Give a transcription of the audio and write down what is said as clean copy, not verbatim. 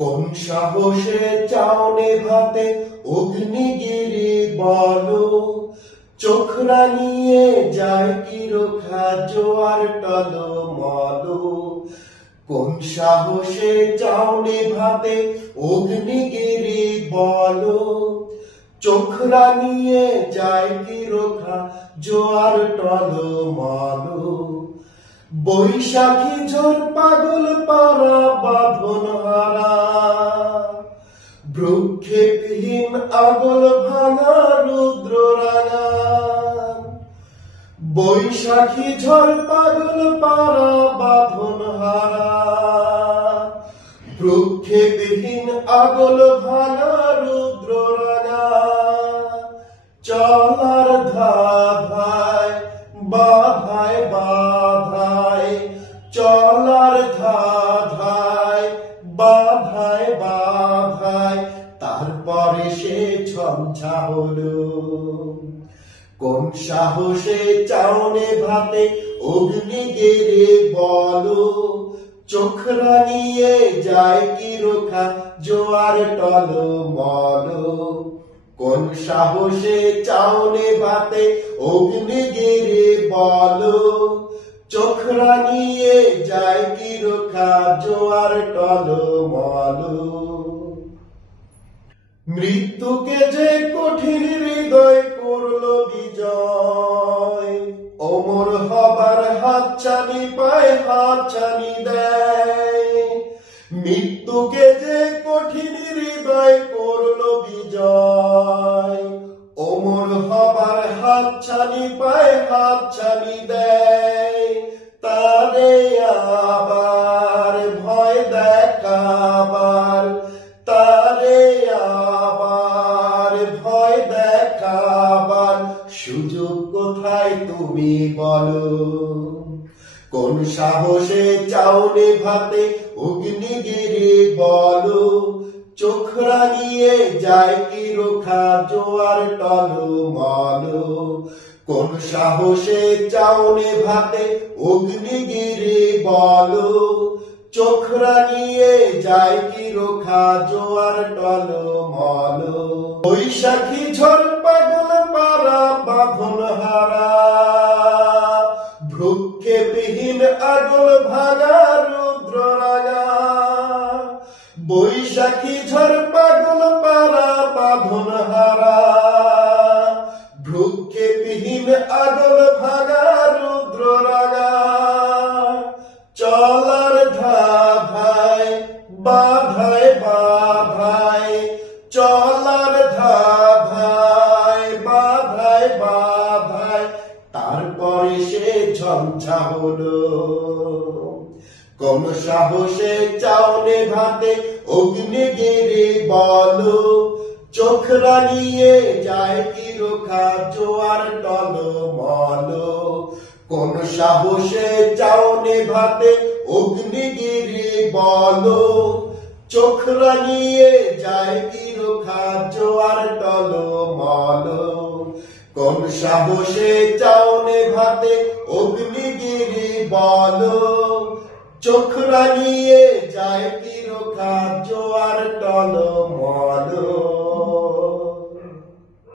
কোন সাহসে চাও নেভাতে অগ্নিগিরি বলো, চোখ রাঙিয়ে যায় কি রোখা জোয়ার টলমল। কোন সাহসে চাও নেভাতে অগ্নিগিরি বলো, চোখ রাঙিয়ে যায় কি রোখা জোয়ার টলমল। বৈশাখী ঝড় পাগল পারা বাঁধন হারা, ভ্রুক্ষেপহীন আগল ভাঙা রুদ্র রাঙা। বৈশাখী ঝড় পাগল পারা বাঁধন হারা, ভ্রুক্ষেপহীন আগল ভাঙা রুদ্র রাঙা। চলার ধাধায় বাধায় বাধায়, চলার ধাধায় বাধায় বাধায়, তারপরে সে ঝঞ্ঝা হলো। কোন সাহসে চাও নেভাতে অগ্নিগিরি বলো, চোখ রাঙিয়ে যায় কি রোখা জোয়ার টলমল। কোন সাহসে চাও নেভাতে অগ্নিগিরি বলো, চোখ রাঙিয়ে যায় কি রোখা জোয়ার টলমল। মৃত্যুকে যে কঠিন হৃদয় করলো বিজয়, অমর হবার হাতছানি পায় হাতছানি দেয়। মৃত্যুকে যে কঠিন হৃদয় করলো বিজয়, অমর হবার হাতছানি পায় হাতছানি দেয়। তারে আবার ভয় দেখাবার, তারে আবার ভয় দেখাবার সুযোগ কোথায় তুমি বলো। কোন সাহসে চাও নেভাতে অগ্নিগিরি বলো, চোখ রাঙিয়ে যায় কি রোখা জোয়ার টলমল। কোন সাহসে চাও নেভাতে অগ্নিগিরি বলো, চোখ রাঙিয়ে যায় কি রোখা জোয়ার টলমল। বৈশাখী ঝড় পাগল পারা বাঁধন হারা, ভ্রুক্ষেপহীন আগল ভাঙা রুদ্র রাঙা। বৈশাখী ঝড় পাগল পারা বাঁধন হারা, ভ্রুক্ষেপহীন আগল ভাঙা রুদ্র রাঙা। চলার ধাধায় বাধায় বাধায়, চলার ধাধায় বাধায় বাধায়, তারপরে সে ঝঞ্ঝা হলো। কোন সাহসে চাও নেভাতে অগ্নিগিরি বলো, চোখ রাঙিয়ে যায় কি রোখা জোয়ার টলমল। কোন সাহসে চাও নেভাতে অগ্নিগিরি বলো, চোখ রাঙিয়ে যায় কি রোখা জোয়ার টলমল। কোন সাহসে চাও নেভাতে অগ্নিগিরি বলো, চোখ রাঙিয়ে যায় কি রোখা জোয়ার টলমল।